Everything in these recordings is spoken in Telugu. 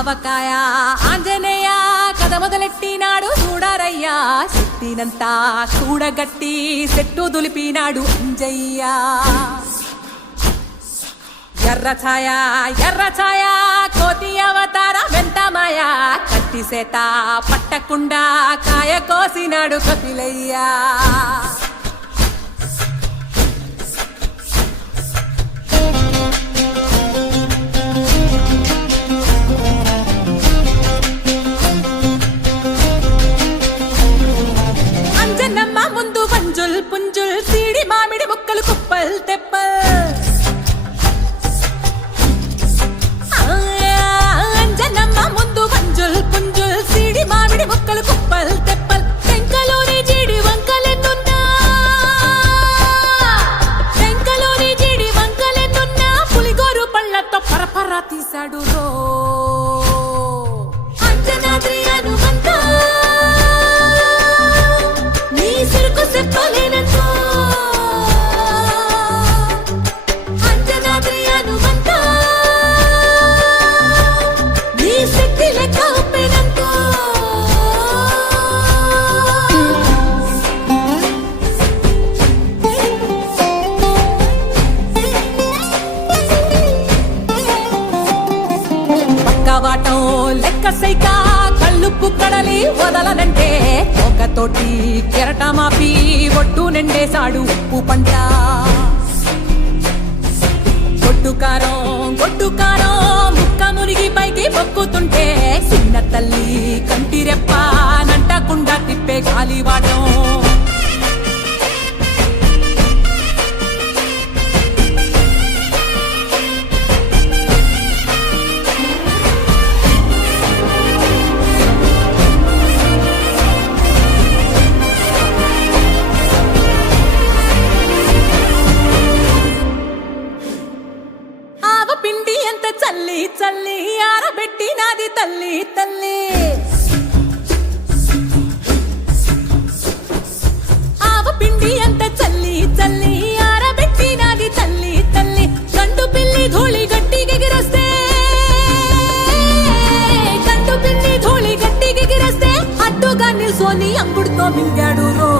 ఆవకాయ ఆంజనేయ కథ మొదలెట్టినాడు చూడారయ్యా శక్తినంతా చూడగట్టి చెట్టు దులిపినాడు అంజయ్య ఎర్ర ఛాయ కోతి అవతార వెంటమాయ కత్తి సేత పట్టకుండా కాయ కోసినాడు కపిలయ్యా అంజనమ్మ ముందు వంజుల్ పుంజుల్ సీడి మామిడి ముక్కలు కుప్పల్ తెప్పల్ అంజనమ్మ ముందు వంజుల్ పుంజుల్ సీడి మామిడి ముక్కలు కుప్పల్ తెప్పల్ టెంకలోని జీడి వంకలెన్నున్నా పులిగోరు పళ్ళతో పరపర తీశాడు రో అంజనాద్రి హనుమంత నీ సిరుకు చెప్పలేనంతో అంజనాద్రి హనుమంత నీ శక్తి లెక్క ఒప్పినంతో పక్కవాటం లెక్క సైక కళ్ళుప్పు కడలి వదలనంటే ఒకతోటి కెరటమాపి ఒట్టు నిండేశాడు ఉప్పు పంట గొడ్డుకారం ముక్క మురిగి పైకి మొక్కుతుంటే చిన్న తల్లి కంటిరెప్ప నంటకుండా తిప్పే గాలివాటం పిండి ఎంత చల్లి ఆరబెట్టి నాది తల్లి ఆవ పిండి ఎంత చల్లి ఆరబెట్టి నాది తల్లి గండు పిల్లి ధూళి గట్టిగెగిరస్తే అడ్డుగా నిల్సోని అంగుడుతో మింగాడు రో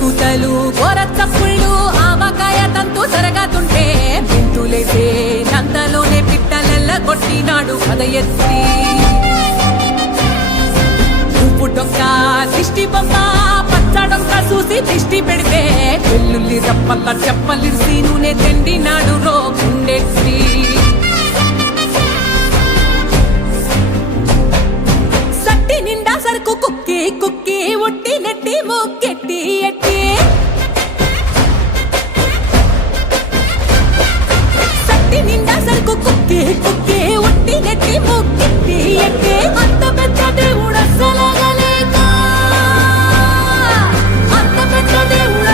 కూతలు గోర చప్పుళ్ళు ఆవకాయ తంతు జరగతుంటే మెంతులేసే నందలోనే పిట్టలెల్ల కొట్టినాడు కథ ఎత్తి ఉప్పు డొక్క దిష్టి బొమ్మ పచ్చడొక్క చూసి దిష్టి పెడితే వెల్లుల్లి రప్పల్ల చెప్పలిసి నూనె తిండినాడు రో గుండెత్తి సట్టి నిండా సరుకు కుక్కి ఒట్టి నెట్టి ముక్కెట్టి ఎట్టి సట్టి నిండా సరుకు కుక్కి ఒట్టి నెట్టి ముక్కెట్టి ఎట్టి అంత పెద్ద దేవుడు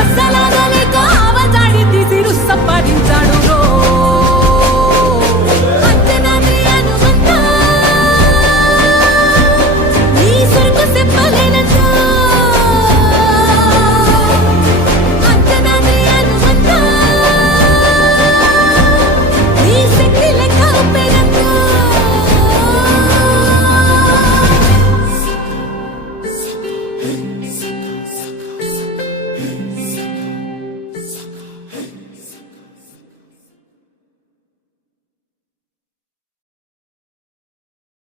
అస్సలాగలేక ఆవజాడి తీసి రుస్సపరించాడు రో అంజనాద్రి హనుమంత నీ సురుకు చెప్పలేనంతో అంజనాద్రి హనుమంత నీ శక్తి లెక్క ఒప్పినంతో